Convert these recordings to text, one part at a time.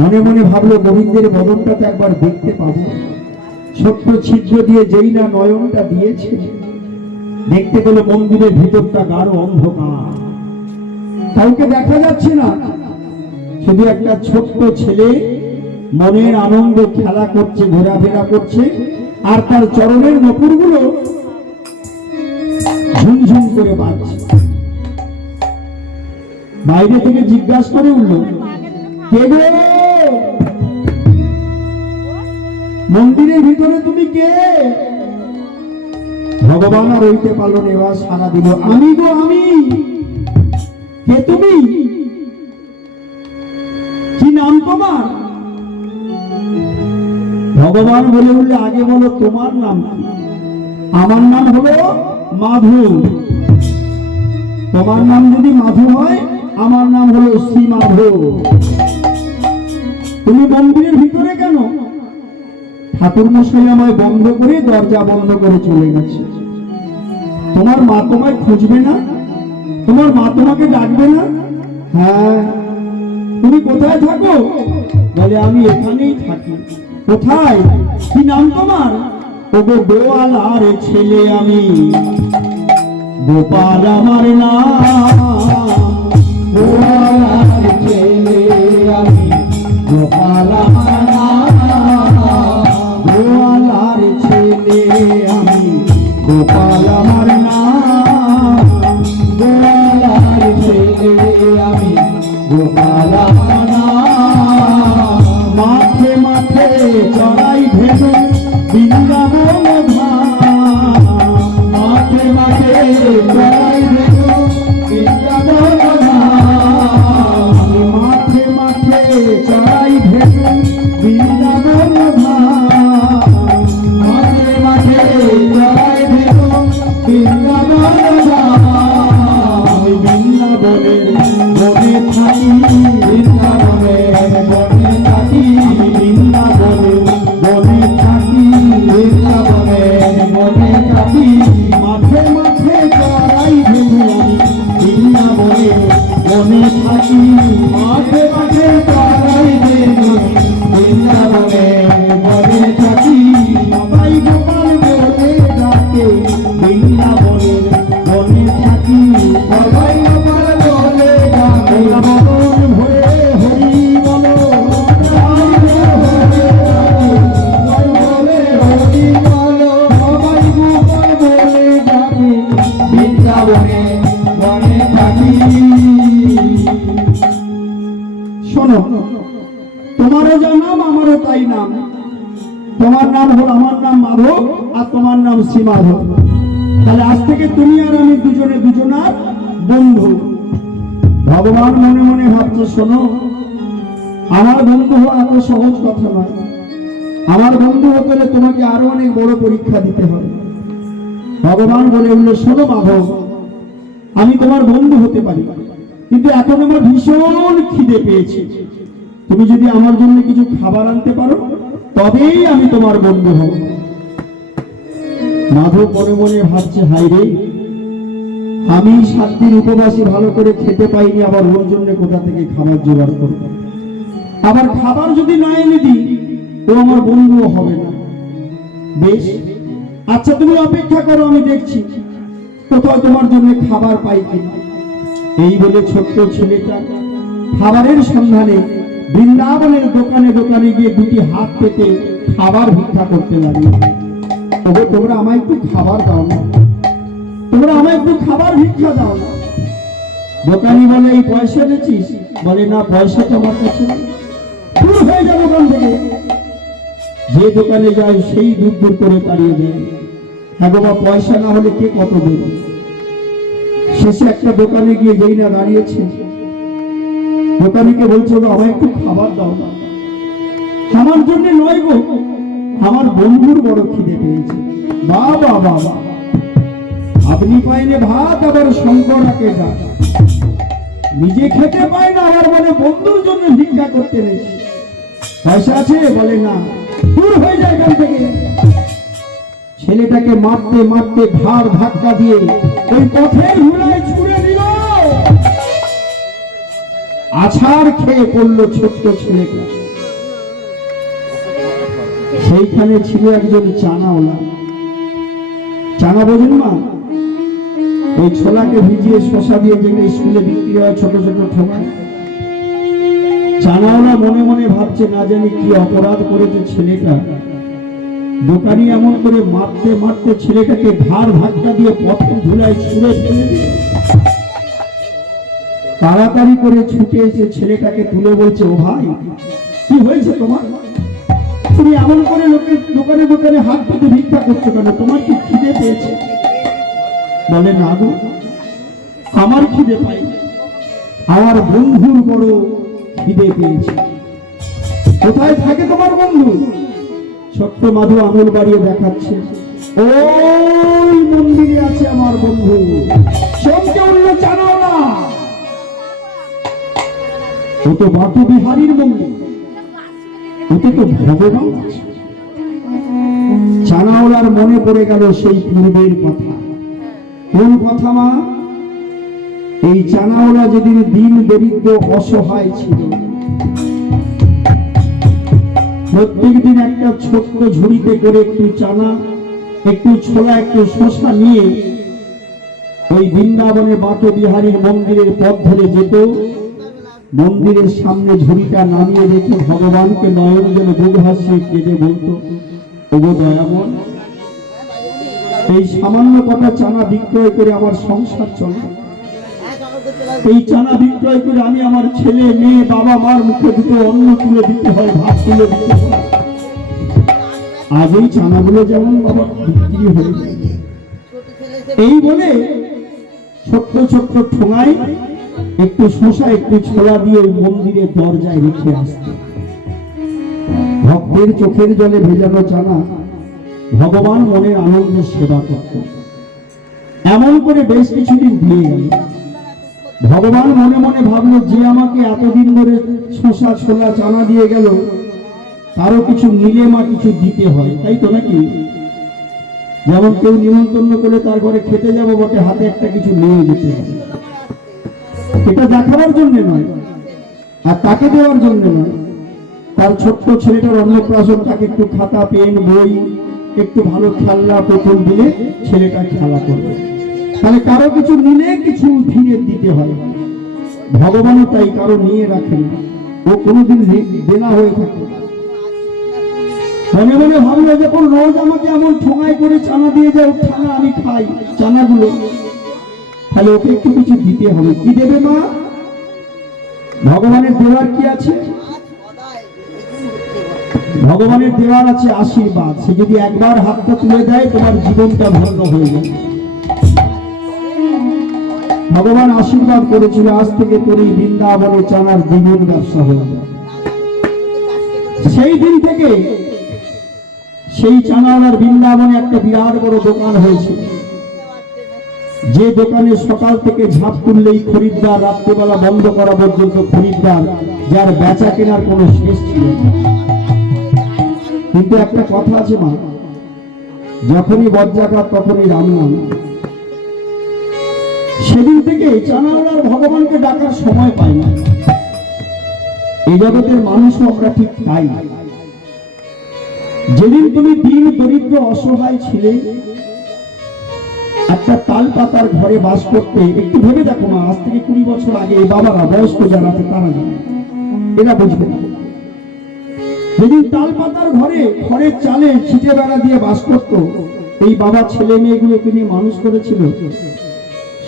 মনে মনে ভাবলো গোবিন্দের বদনটা তো একবার দেখতে পাবো। ছোট্ট ছিদ্র দিয়ে যেই না নয়নটা দিয়েছে, দেখতে পেল মন্দিরের ভিতরটা গাঢ় অন্ধকার, কাউকে দেখা যাচ্ছে না। শুধু একটা ছোট্ট ছেলে মনের আনন্দ খেলা করছে, ঘোরাফেরা করছে, আর তার চরণের নপুরগুলো ঝুমঝুম করে বাজছে। বাইরে থেকে জিজ্ঞাসা করে উঠল, কে গো? মন্দিরের ভিতরে তুমি কে? ভগবান আর রইতে পারলো না, এবার সারা দিল, আমি গো আমি। কে তুমি? কি নাম তোমার? ভগবান বলে উঠলে, আগে বলো তোমার নাম কি? আমার নাম হলো মাধু। তোমার নাম যদি মাধু হয়, আমার নাম হলো শ্রী মাধব। তুমি মন্দিরের ভিতরে কেন? ঠাকুর মশাই আমায় বন্ধ করে, দরজা বন্ধ করে চলে গেছে। তোমার মা তোমায় খুঁজবে না? তোমার মা তোমাকে ডাকবে না? হ্যাঁ। তুমি কোথায় থাকো? বলে আমি এখানেই থাকি। কোথায়? কি নাম তোমার? ওগো গোয়ালার ছেলে আমি, গোপাল আমার নাম। গোয়ালার ছেলে আমি, গোপাল আমার নাম। গোয়ালার ছেলে আমি, গোপাল আমার নাম। গোয়ালার ছেলে আমি, গোপাল আমার নাম। মাঠে মাঠে চড়াই ভেনু বৃন্দাবন ধাম। মাঠে মাঠে চড়াই ভেনু বৃন্দাবন ধাম। মাঠে মাঠে চড়াই ভেনু বৃন্দাবন ধাম। মাঠে মাঠে চড়াই ভেনু বৃন্দাবন ধাম। আমি বৃন্দাবনের বনে থাকি, বৃন্দাবনের বনে থাকি, বৃন্দাবনের বনে থাকি, বৃন্দাবনের বনে থাকি। মাঠে মাঠে চড়াই ভেনু আমি, বৃন্দাবনের বনে থাকি। মাঠে মাঠে চড়াই ভেনু বৃন্দাবনের বনে থাকি। সবাই গোপাল বলে ডাকে, বৃন্দাবনের বনে থাকি। সবাই গোপাল বলে ডাকে, বদন ভরে হরি বলো। সবাই বলে হরি বলো। সবাই গোপাল বলে ডাকে, বৃন্দাবনের বনে থাকি। শোনো, তোমারও যা নাম আমারও তাই নাম। তোমার নাম হলো, আমার নাম মাধব, আর তোমার নাম শ্রী মাধব। তাহলে আজ থেকে তুমি আর আমি দুজনে দুজনার বন্ধু। ভগবান মনে মনে ভাবছে, শোনো, আমার বন্ধু হওয়া এত সহজ কথা নয়। আমার বন্ধু হতে হলে তোমাকে আরো অনেক বড় পরীক্ষা দিতে হবে। ভগবান বলে উঠল, শোনো মাধব, আমি তোমার বন্ধু হতে পারি, কিন্তু এখন আমার ভীষণ খিদে পেয়েছে। তুমি যদি আমার জন্য কিছু খাবার আনতে পারো, তবেই আমি তোমার বন্ধু হব। মাধব মনে মনে ভাবছে, হাই রে, আমি 7 দিন উপবাসী ভালো করে খেতে পাইনি, আবার ওর জন্য কোথা থেকে খাবার জোগাড় করবো? আবার খাবার যদি না এনে দিই, ও আমার বন্ধুও হবে না। বেশ, আচ্ছা তুমি অপেক্ষা করো, আমি দেখছি কোথাও তোমার জন্য খাবার পাই কিনা। এই বলে ছোট্ট ছেলেটা খাবারের সন্ধানে বৃন্দাবনের দোকানে দোকানে গিয়ে দুটি হাত পেতে খাবার ভিক্ষা করতে লাগলো। তবে তোমরা আমায় একটু খাবার দাও না, তোমরা আমায় একটু খাবার ভিক্ষা দাও না। দোকানি বলে, এই পয়সা এনেছিস? বলে, না, পয়সা তো আমার কাছে নেই। দূর হয়ে যাবো দোকান থেকে। যে দোকানে যায় সেই দূর দূর করে তাড়িয়ে দেয়। হ্যাঁ বাবা, পয়সা না হলে কে কত দেবে? শেষে একটা দোকানে গিয়ে যেই না দাঁড়িয়েছে, দোকানিকে বলছে, আমায় একটু খাবার দাও না। আমার জন্য নয় গো, আমার বন্ধুর বড় খিদে পেয়েছে। বাবা বাবা, আপনি পাইলে ভাত, আবার শঙ্করাকে ডাক। নিজে খেতে পায় না, আবার বলে বন্ধুর জন্য ভিক্ষা করতে নেই। পয়সা আছে? বলে না। দূর হয়ে যায় এখান থেকে। ছেলেটাকে মারতে মারতে ঘাড় ধাক্কা দিয়ে ওই পথের ধুলায় ছুঁড়ে দিল। আছাড় খেয়ে পড়লো ছোট্ট ছেলেটা। সেইখানে ছিল একজন চানাওয়ালা। চানা বোঝেন মা? ওই ছোলাকে ভিজিয়ে শসা দিয়ে যেগুলো স্কুলে বিক্রি হয় ছোট ছোট ঠোঙায়। চানাওয়ালা মনে মনে ভাবছে, না জানি কি অপরাধ করেছে ছেলেটা, দোকানি এমন করে মারতে মারতে ছেলেটাকে ঘাড় ধাক্কা দিয়ে পথের ধুলায় ছুঁড়ে ফেলে দিল। তাড়াতাড়ি করে ছুটে এসে ছেলেটাকে তুলে বলছে, ও ভাই, কি হয়েছে তোমার? তুমি এমন করে লোকের দোকানে দোকানে হাত পেতে ভিক্ষা করছো কেন? তোমার কি খিদে পেয়েছে? বলে, না গো, আমার খিদে পাই, আমার বন্ধুর বড় খিদে পেয়েছে। কোথায় থাকে তোমার বন্ধু? ছোট্ট মাধু আঙুল বাড়িয়ে দেখাচ্ছে, ওই মন্দিরে আছে আমার বন্ধু। চমকে উঠল চানাওয়ালা, ও তো বাটু বিহারীর মন্দির, ওতে তো ভগবান আছে। চানাওয়ালার মনে পড়ে গেল সেই পূর্বের কথা। কোন কথা মা? এই চানাওয়ালা যেদিন দিন দরিদ্র অসহায় ছিল, প্রত্যেক দিন একটা ছোট্ট ঝুড়িতে করে একটু চানা, একটু ছোলা, একটু শসা নিয়ে ওই বৃন্দাবনে বাটু বিহারীর মন্দিরের পথ ধরে যেত। মন্দিরের সামনে ঝুড়িটা নামিয়ে রেখে ভগবানকে নয়ন জলে বুক ভাসিয়ে কেঁদে বলতো, ওগো দয়াময়, এই সামান্য কটা চানা বিক্রয় করে আমার সংসার চলে। এই চানা বিক্রয় করে আমি আমার ছেলে মেয়ে বাবা মার মুখে দুটো অন্ন তুলে দিতে হয়, ভাত তুলে দিতে হয়। আজ এই চানাগুলো যেমন বাবা বিক্রি হয়ে যায়। এই বলে ছোট্ট ছোট্ট ঠোঙায় একটু শসা, একটু ছোলা দিয়ে মন্দিরের দরজায় রেখে আসতে। ভক্তের চোখের জলে ভেজানো চানা ভগবান মনের আনন্দে সেবা করত। এমন করে বেশ কিছুদিন দিয়ে গেল। ভগবান মনে মনে ভাবলো, যে আমাকে এতদিন ধরে শসা ছোলা চানা দিয়ে গেল, তারও কিছু নিলে মা কিছু দিতে হয়, তাই তো নাকি? যেমন কেউ নিমন্ত্রণ করে তার ঘরে খেতে যাবো বটে, হাতে একটা কিছু নিয়ে যেতে হয়। এটা দেখাবার জন্য নয়, আর তাকে দেওয়ার জন্য নয়। তার ছোট্ট ছেলেটার অন্নপ্রাশন, তাকে একটু খাতা পেন বই, একটু ভালো খেলনা পুতুল দিলে ছেলেটা খেলা করবে। তাহলে কারো কিছু নিলে কিছু ফিরে দিতে হয়। ভগবানও তাই কারো নিয়ে রাখেন, ও কোনোদিন দেনা হয়ে থাকে। মনে মনে ভাবলো, যখন রোজ আমাকে এমন ঠোঙায় করে চানা দিয়ে যায়, খানা আমি খাই চানাগুলো, তাহলে ওকে একটু কিছু দিতে হবে। কি দেবে মা? ভগবানের দেওয়ার কি আছে? ভগবানের দেওয়ার আছে আশীর্বাদ। সে যদি একবার হাতটা তুলে দেয়, তোমার জীবনটা ধন্য হয়ে যাবে। ভগবান আশীর্বাদ করেছিল, আজ থেকে তোর এই বৃন্দাবনে চানার দ্বিগুণ ব্যবসা হয়ে যাবে। সেই দিন থেকে সেই চানাওয়ালার বৃন্দাবনে একটা বিরাট বড় দোকান হয়েছে, যে দোকানে সকাল থেকে ঝাঁপ তুললেই খরিদ্দার, রাত্রিবেলা বন্ধ করা পর্যন্ত খরিদ্দার, যার বেচা কেনার কোনো শেষ ছিল না। কিন্তু একটা কথা আছে মা, যখনই বজ্রাঘাত তখনই রাম নাম। সেদিন থেকে চানাওয়ালার ভগবানকে ডাকার সময় পায় না। এই জগতের মানুষও আমরা ঠিক তাই। যেদিন তুমি দিন দরিদ্র অসহায় ছিলে, একটা তাল পাতার ঘরে বাস করতে, একটু ভেবে দেখো না, আজ থেকে 20 বছর আগে এই বাবারা, বয়স্ক যারা আছে তারা জানে, এরা বুঝবে না। যেদিন তাল পাতার ঘরে খড়ের চালে ছিটে বেড়া দিয়ে বাস করত, এই বাবা ছেলে মেয়েগুলোকে নিয়ে মানুষ করেছিল,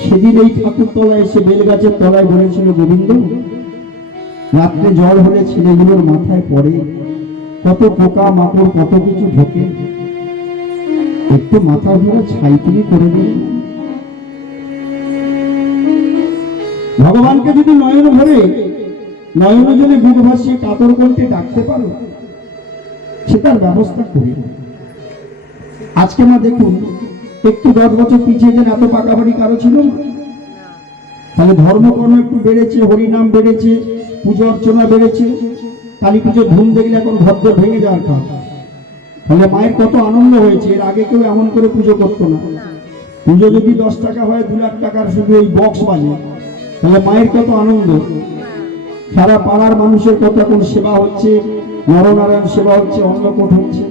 সেদিন এই ঠাকুর তলায় এসে বেল গাছের তলায় বলেছিল, গোবিন্দ, রাত্রে জ্বর হলে ছেলেগুলোর মাথায় পড়ে, কত পোকা মাকড় কত কিছু ঢোকে, একটু মাথা ধরে ছাই তুমি করে দিন। ভগবানকে যদি নয়ন ভরে, নয়ন জলে বুক ভাসিয়ে কাতর কণ্ঠে ডাকতে পারো, সেটার ব্যবস্থা করি। আজকে মা দেখুন, একটু 10 বছর পিছিয়ে গেলে এত পাকা বাড়ি কারো ছিল না। তাহলে ধর্মকর্ম একটু বেড়েছে, হরিনাম বেড়েছে, পুজো অর্চনা বেড়েছে, কালী পুজোর ধুম দেখলে এখন ভদ্র ভেঙে যাওয়ার কাজ। তাহলে মায়ের কত আনন্দ হয়েছে। এর আগে কেউ এমন করে পুজো করতো না। পুজো যদি 10 টাকা হয়, 2 লাখ টাকার শুধু ওই বক্স বাজে, তাহলে মায়ের কত আনন্দ। সারা পাড়ার মানুষের কত এখন সেবা হচ্ছে, নরনারায়ণ সেবা হচ্ছে, অন্নকূট হচ্ছে।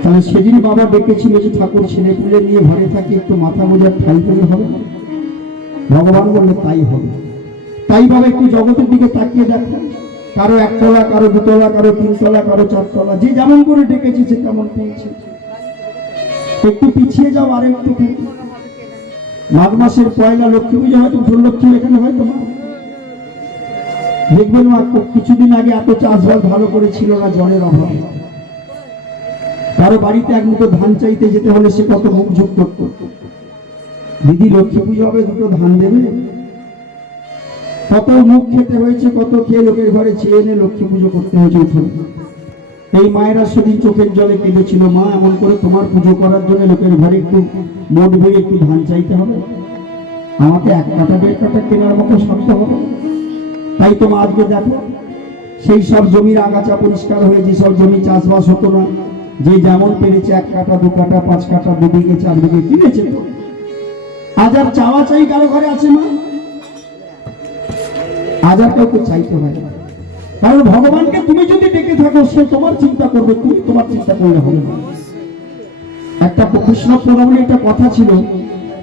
তাহলে সেদিন বাবা ডেকেছিল যে ঠাকুর ছেলে পুলে নিয়ে ঘরে থাকি, একটু মাথা গোজার ঠাই পেলে হবে। ভগবান বললে তাই হবে। তাই বাবা একটু জগতের দিকে তাকিয়ে দেখো, কারো একতলা, কারো দুতলা, কারো তিনতলা, কারো চারতলা, যে যেমন করে ডেকেছে সে তেমন পেয়েছে। একটু পিছিয়ে যাও আর একটু। মাঘ মাসের পয়লা লক্ষ্মী পুজো হয়তো ধনলক্ষ্মী এখানে হয়তো দেখবেন মা, কিছুদিন আগে এত চাষবাস ভালো করে ছিল না, জলের অভাব। কারো বাড়িতে এক মুঠো ধান চাইতে যেতে হলে সে কত মুখ ঝুঁক করত, দিদি লক্ষ্মী পুজো হবে দুটো ধান দেবে। কত মুখ খেতে হয়েছে, কত খেয়ে লোকের ঘরে চেয়ে এনে লক্ষ্মী পুজো করতে হয়েছে উঠোন। এই মায়েরা সেদিন চোখের জলে কেঁদেছিল, মা এমন করে তোমার পুজো করার জন্য লোকের ঘরে একটু মোট ভেবে একটু ধান চাইতে হবে, আমাকে 1 কাঠা 1.5 কাঠা কেনার মতো শক্ত হবে। তাই তো মা আজকে দেখো, সেই সব জমির আগাছা পরিষ্কার হয়ে, যেসব জমি চাষবাস হতো না, যে যেমন পেরেছে 1 কাঠা 2 কাঠা 5 কাঠা 2 বিঘে 4 বিঘে কিনেছে। আজ আর চাওয়া চাই কারো ঘরে আছে মা? আজ আর কাউকে চাইতে হয় না, কারণ ভগবানকে তুমি যদি ডেকে থাকো সে তোমার চিন্তা করবে, তুমি তোমার চিন্তা করলে হবে না। একটা কৃষ্ণ পুরাণে একটা কথা ছিল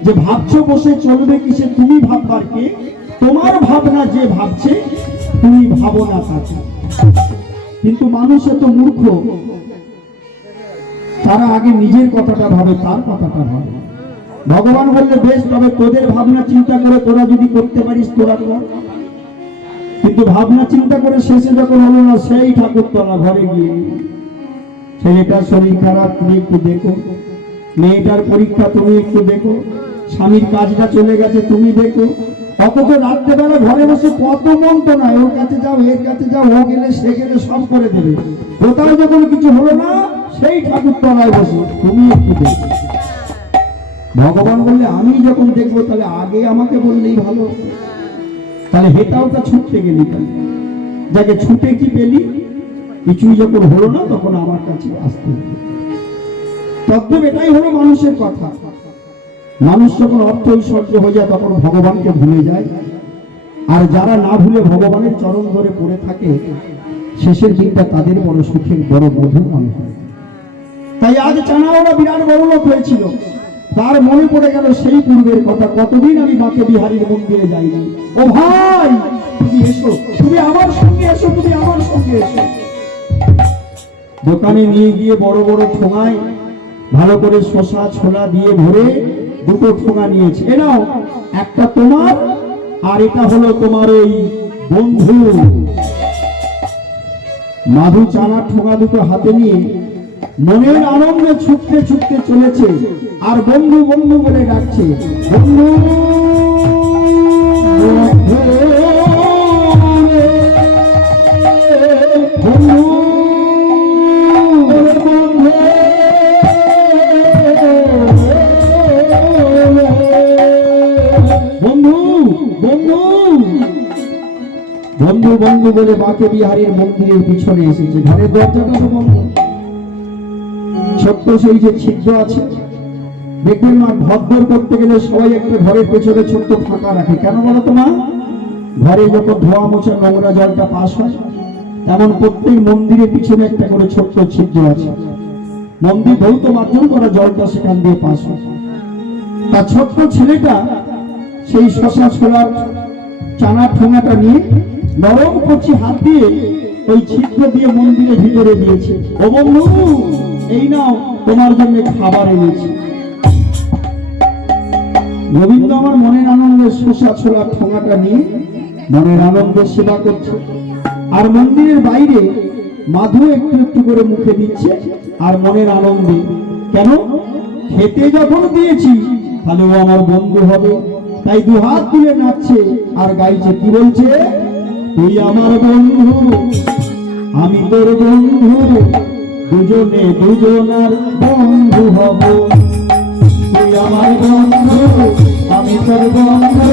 যে ভাবছো বসে চলবে কিসে, তুমি ভাববার কে, তোমার ভাবনা যে ভাবছে তুমি ভাবো না তাকে। কিন্তু মানুষ এত মূর্খ, তারা আগে নিজের কথাটা ভাবে, তার কথাটা ভাবে। ভগবান বললে বেশ, তবে তোদের ভাবনা চিন্তা করে তোরা যদি করতে পারিস তোরা কর। কিন্তু ভাবনা চিন্তা করে শেষে যখন হলো না, সেই ঠাকুরতলা ঘরে গিয়ে ছেলেটার শরীর খারাপ তুমি একটু দেখো, মেয়েটার পরীক্ষা তুমি একটু দেখো, স্বামীর কাজটা চলে গেছে তুমি দেখো। অথচ রাত্রেবেলা ঘরে বসে কত মন্ত্র নয়, ওর কাছে যাও, এর কাছে যাও, ও গেলে সে গেলে সব করে দেবে। কোথাও যখন কিছু হলো না, সেই ঠাকুরতলায় বসে তুমি একটু দেখো। ভগবান বললে আমি যখন দেখবো তাহলে আগে আমাকে বললেই ভালো। তাহলে হেটাওটা ছুটতে গেলি, যাকে ছুটে কি পেলি, কিছুই যখন হলো না তখন আমার কাছে আসতে হবে। তদ্দেব এটাই হলো মানুষের কথা। মানুষ যখন অর্থ ঐশ্বর্য হয়ে যায় তখন ভগবানকে ভুলে যায়, আর যারা না ভুলে ভগবানের চরণ ধরে পড়ে থাকে শেষের দিনটা তাদের বড় সুখের, বড় মধুর মনে হয়। তাই আজ চানাওয়ালা বিরাট বড় লোক হয়েছিল, তার মনে পড়ে গেল সেই পূর্বের কথা, কতদিন আমি বাঁকে বিহারীর মন্দিরে যাইনি। ও ভাই তুমি এসো, তুমি আমার সঙ্গে এসো, তুমি আমার সঙ্গে এসো। দোকানে নিয়ে গিয়ে বড় বড় ঠোঙায় ভালো করে শসা ছোলা দিয়ে ভরে 2টো ঠোঙা নিয়েছে। এ নাও, একটা তোমার আর এটা হলো তোমার ওই বন্ধু। মাধু চানা ঠোঙা 2টো হাতে নিয়ে মনের আনন্দে ছুটতে ছুটতে চলেছে, আর বন্ধু বন্ধু বলে ডাকছে, বন্ধু বন্ধু বন্ধু বন্ধু বলে বাঁকে বিহারীর মন্দিরের পিছনে এসেছে। ঘরের দরজাটা তো বন্ধ, ছোট্ট সেই যে ছিদ্র আছে, দেখবেন মা ঘর করতে গেলে সবাই একটা ঘরের পেছনে ছোট্ট ফাঁকা রাখে। কেন বলো তো মা? ঘরে যখন ধোয়া মোছা নোংরা জলটা পাস হয়, তেমন প্রত্যেক মন্দিরের পিছনে একটা করে ছোট্ট ছিদ্র আছে, মন্দির ধৌত মার্জন করা জলটা সেখান দিয়ে পাস হয়। তার ছোট্ট ছেলেটা সেই শশা ছোলার চানা ঠোঙাটা নিয়ে নরম কচি হাত দিয়ে ওই ছিদ্র দিয়ে মন্দিরের ভিতরে দিয়েছে। ও বন্ধু, এই নাও তোমার জন্য খাবার এনেছি। গোবিন্দ আমার মনের আনন্দে শসা ছোলার ঠোঙাটা নিয়ে মনের আনন্দে সেবা করছে, আর মন্দিরের বাইরে মাধু একটু একটু করে মুখে দিচ্ছে আর মনের আনন্দে। কেন? খেতে যখন দিয়েছি তাহলে ও আমার বন্ধু হবে, তাই 2 হাত তুলে নাচছে আর গাইছে। কি বলছে? তুই আমার বন্ধু আমি তোর বন্ধু, দুজনে দুজনার বন্ধু হব। তুই আমার বন্ধু আমি তোর বন্ধু,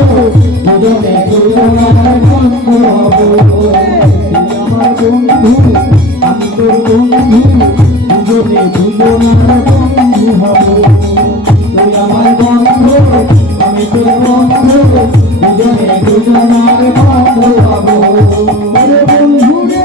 দুজনে দুজনার বন্ধু হব। তুই আমার বন্ধু আমি তোর বন্ধু, দুজনে দুজনার বন্ধু হব। তুই আমার বন্ধু আমি তোর বন্ধু, দুজনে দুজনার বন্ধু হব। বন্ধু রে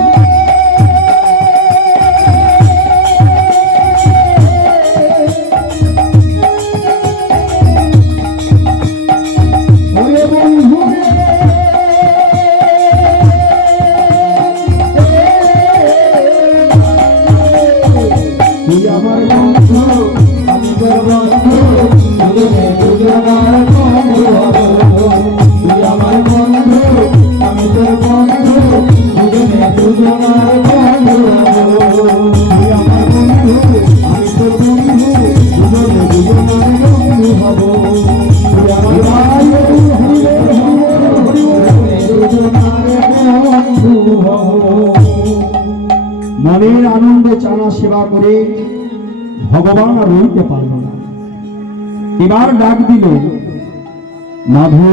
দুজনার বন্ধু হব। তুই আমার বন্ধু আমি তোর বন্ধু, দুজনে দুজনার বন্ধু হব। তুই আমার ভাই দুজনার বন্ধু হব। মনের আনন্দে চানা সেবা করে ভগবান আর রইতে পারল না। এবার ডাক দিল, মাধু।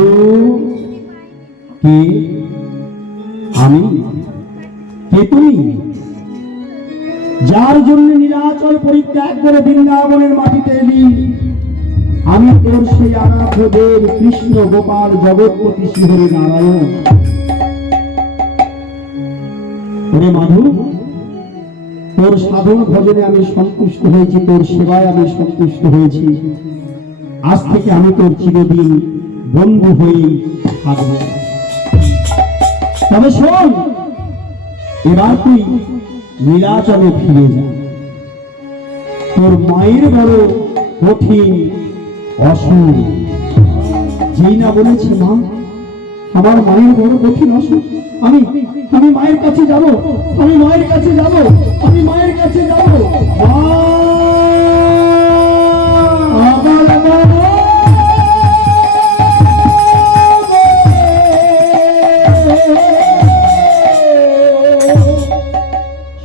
কে? আমি। কে তুমি? যার জন্য নীলাচল পরিত্যাগ করে বৃন্দাবনের মাটিতে এলি, আমি তোর সেই আরাধ্য দেব কৃষ্ণ গোপাল জগৎপতি শ্রীহরি নারায়ণ। ওরে মাধু, তোর সাধন ভজনে আমি সন্তুষ্ট হয়েছি, তোর সেবায় আমি সন্তুষ্ট হয়েছি। আজ থেকে আমি তোর চিরদিন বন্ধু হয়ে থাকব। তবে শোন, এবার তুই নীলাচলে ফিরে যা। তোর মায়ের বড় কঠিন অসুখ। যেই না বলেছি, মা আমার মায়ের বড় কঠিন অসুখ, আমি আমি মায়ের কাছে যাব, আমি মায়ের কাছে যাব, আমি মায়ের কাছে যাব।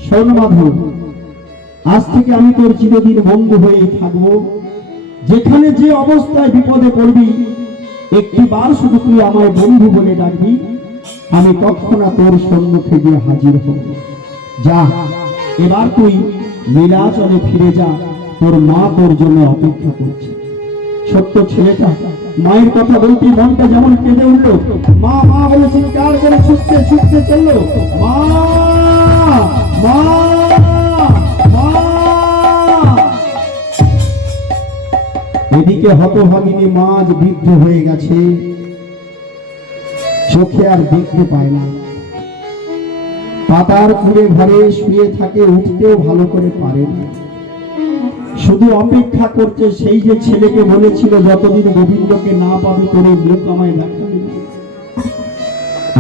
শোন মাধব, আজ থেকে আমি তোর চিরদিন বন্ধু হয়ে থাকবো। যেখানে যে অবস্থায় বিপদে পড়বি, একটি বার শুধু তুই আমার বন্ধু বলে ডাকবি, আমি তৎক্ষণাৎ তোর সম্মুখে গিয়ে হাজির হব। যা, এবার তুই নীলাচলে ফিরে যা, তোর মা তোর জন্য অপেক্ষা করছে। ছোট্ট ছেলেটা মায়ের কথা বলতে মনটা যেমন কেঁদে উঠলো, মা মা বলে চিৎকার করে ছুটতে ছুটতে চললো, মা মা মা। এদিকে হতভাগিনী মা আজ বৃদ্ধ হয়ে গেছে, চোখে আর দেখতে পায় না। পাতার কুড়ে ঘরে শুয়ে থাকে, উঠতেও ভালো করে পারে না। শুধু অপেক্ষা করছে সেই যে ছেলেকে বলেছিল, যতদিন গোবিন্দকে না পাবি তোর মুখ আমায় দেখাবি না।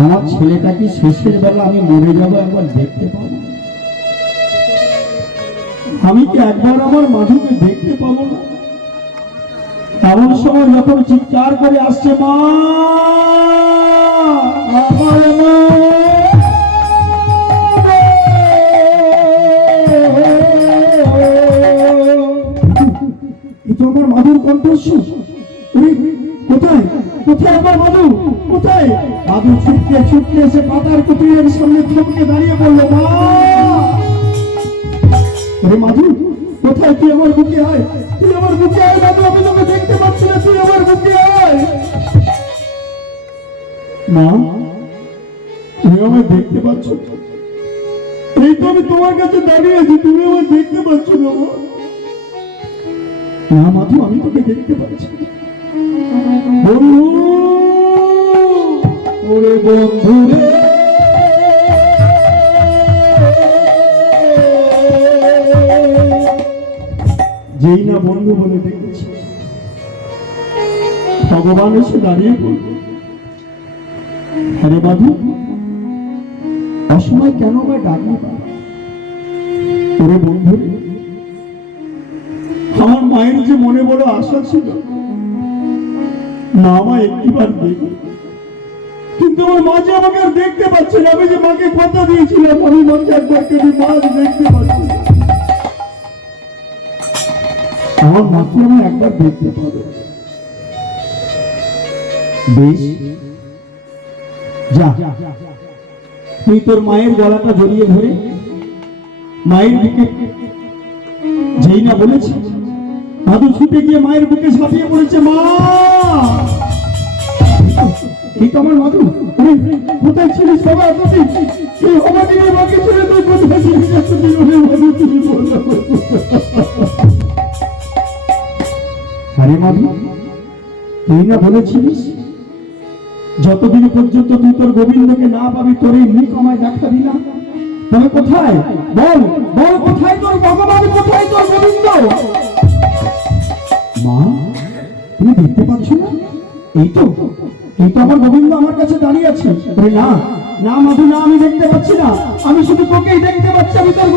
আমার ছেলেটা কি শেষের বেলা আমি মরে যাবো একবার দেখতে পাবো? আমি কি একবার আমার মাধুকে দেখতে পাবো না? এমন সময় যখন চিৎকার করে আসছে, মা আমার মা, আমার মাধুর কণ্ঠস্বর। কোথায় কোথায় আমার মাধু, কোথায়? মাধু ছুটতে ছুটতে এসে পাতার কুটিরের সামনে থমকে দাঁড়িয়ে বললো, মা। মাধু কোথায়? তুই আমার বুকে আয়, তুই আমার বুকে আয় মাধু, আমি তোকে দেখতে পাচ্ছি না, তুই আমার বুকে আয়। মা, তুমি আমায় দেখতে পাচ্ছ? এই তো আমি তোমার কাছে দাঁড়িয়ে আছি, তুমি আমায় দেখতে পাচ্ছ না? না মাধু, আমি তোকে দেখতে পাচ্ছি। বন্ধু, ওরে বন্ধু রে, যেই না বন্ধু বলে দেখেছি, ভগবান এসে দাঁড়িয়ে বলল, আরে বাবু, অসময় কেন আমায় ডাকলি? ওরে বন্ধু, আমার মায়ের যে মনে বড় আশা ছিল মা মা একটিবার দেখবে, কিন্তু আমার মা যে আমাকে আর দেখতে পাচ্ছে না। আমি যে মাকে কথা দিয়েছিলাম, আমি মাকে একবার কেন মাছ দেখতে পাচ্ছি না। আমার মাকে আমি একবার দেখতে পাবো। বেশ, যা, তুই তোর মায়ের গলাটা জড়িয়ে ধরে মায়ের বুকে, যেই না বলেছি, মাধু ছুটে গিয়ে মায়ের বুকে ঝাঁপিয়ে পড়েছে। মা, এই তো আমার মাধু। কোথায় ছিলিস বাবা এতদিন? এই অবাদিনে মাকে ছেড়ে তুই কোথায় ছিলিস এতদিন? মাধু তুমি বলো। আরে মাধু, তুই না বলেছিলিস যতদিন পর্যন্ত তুই তোর গোবিন্দকে না পাবি তোর এই মুখ আমায় দেখাবি না? তবে কোথায় বল, বল কোথায় তোর ভগবান, কোথায় তোর গোবিন্দ? মা, তুমি দেখতে পাচ্ছ না? এই তো এই তো আমার গোবিন্দ আমার কাছে দাঁড়িয়ে আছে। বলে না না মাধু, না আমি দেখতে পাচ্ছি না, আমি শুধু তোকেই দেখতে পাচ্ছি, আমি তোর